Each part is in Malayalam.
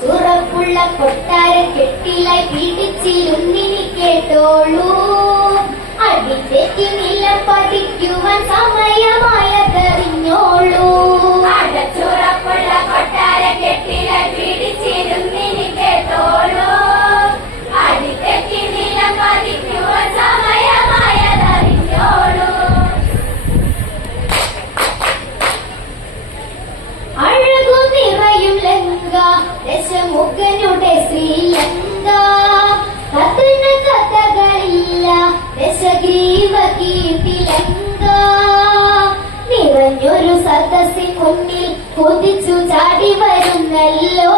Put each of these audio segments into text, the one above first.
ചുറപ്പുള്ള കൊട്ടാര കെട്ടിലായി പീഡിച്ചിരുന്നിനി കേട്ടോളൂ. അടിത്തേക്ക് നില പതിക്കുവാൻ സമയമായതറിഞ്ഞോളൂ. മുന്നിൽ കുതിച്ചു ചാടി വരുന്നല്ലോ.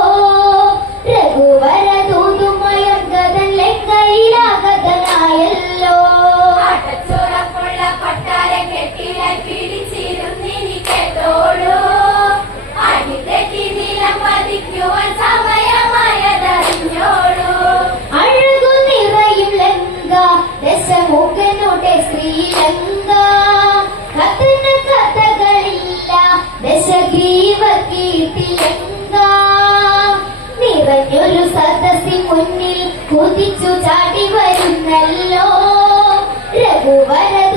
മുന്നിൽ കുതിച്ചു ചാടി വരുന്നല്ലോ. രഘുവര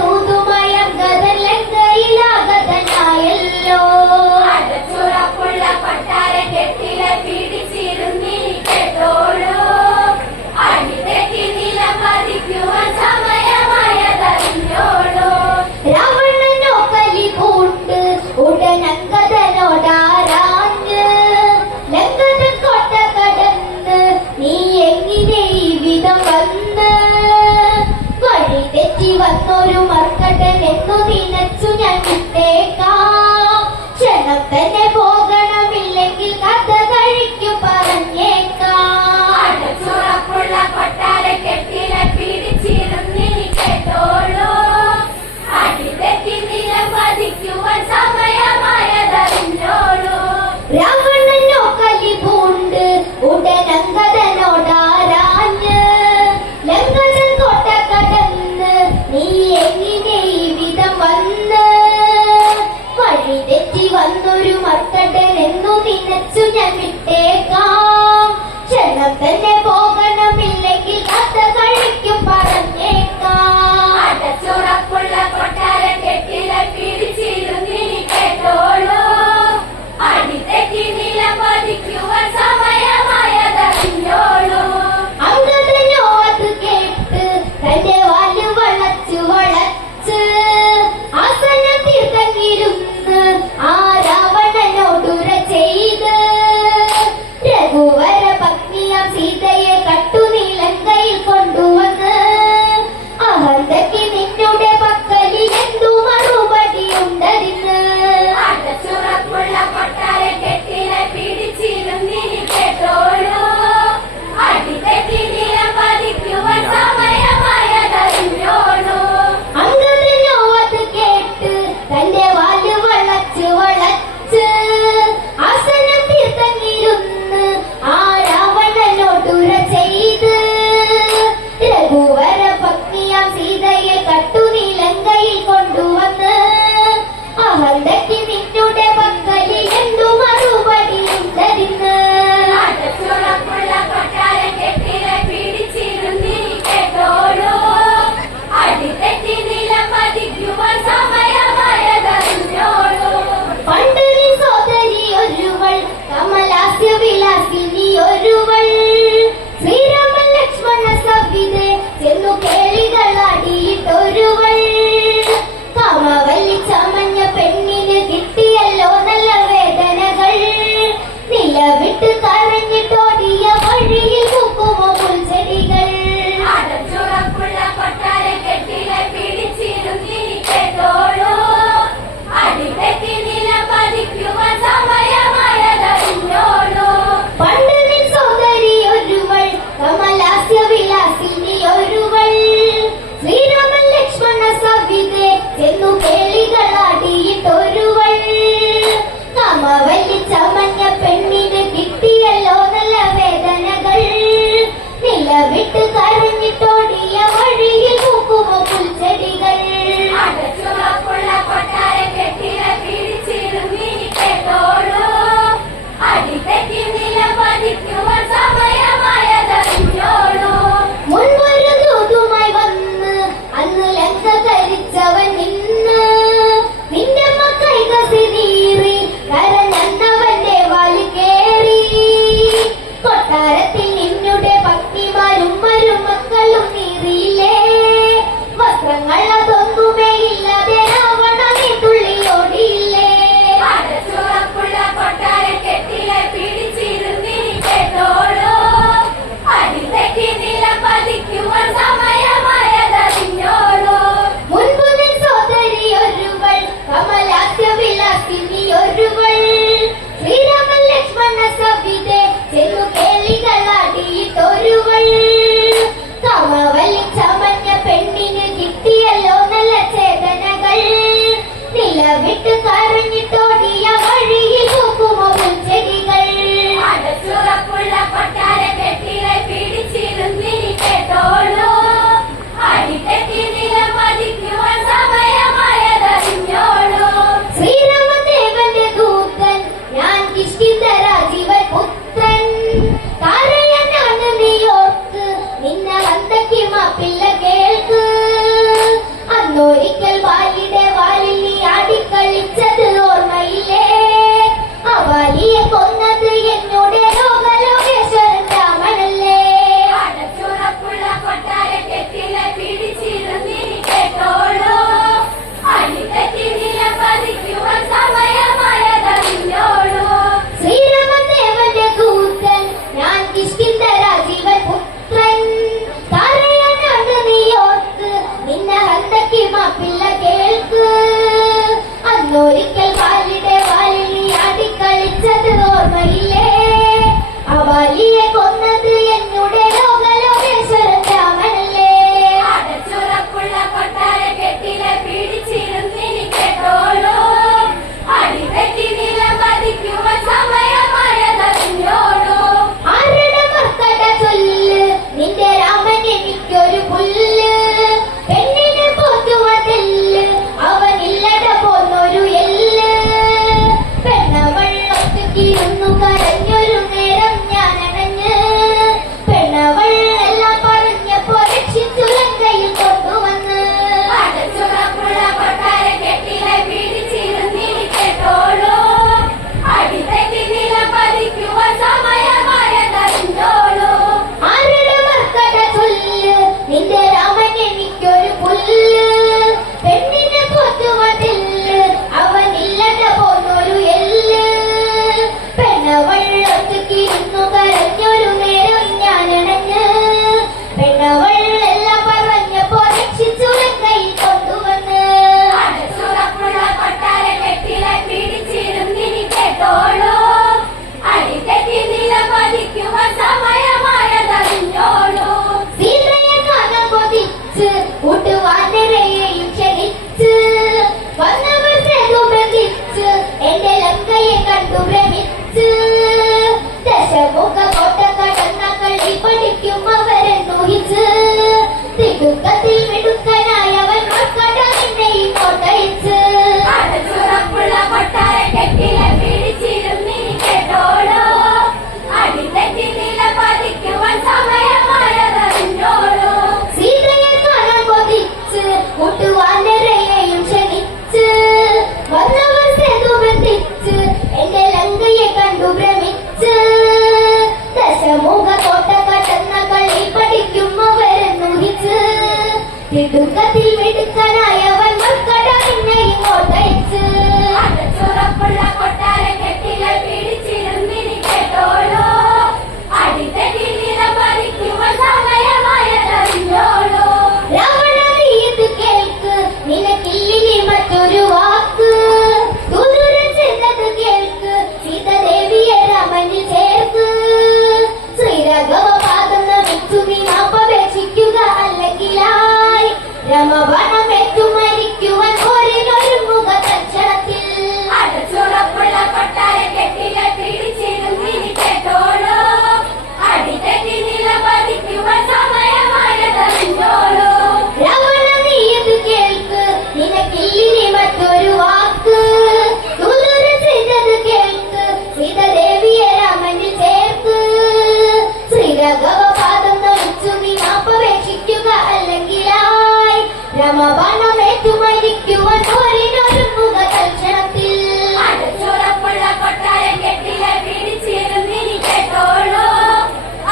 പരമവനമേറ്റു മരിക്കുവാൻ പോരിനൊരുങ്ങുക തൽക്ഷണത്തിൽ അടച്ചുറപ്പുള്ള കൊട്ടാരം കെട്ടിലെ പിടിച്ചിരുന്നിരിക്കട്ടോളൂ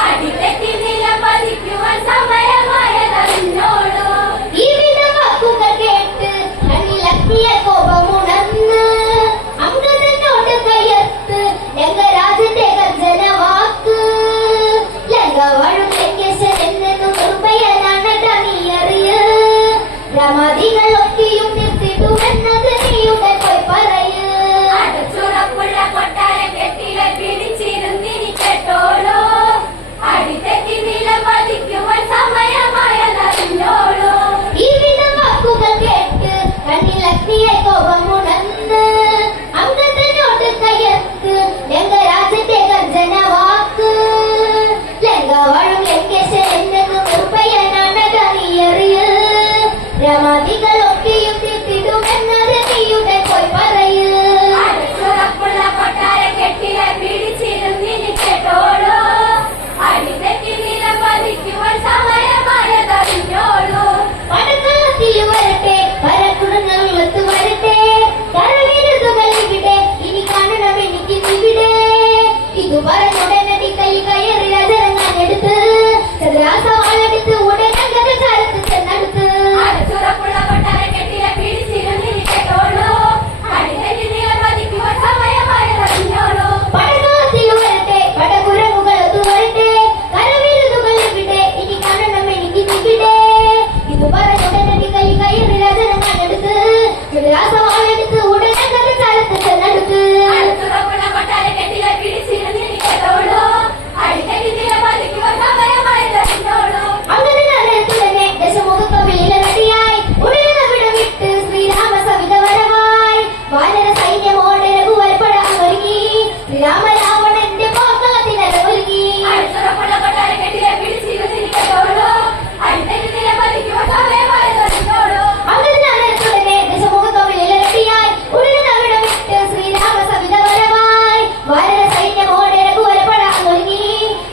അടിതെറ്റി നില പതിക്കുവാൻ സമയം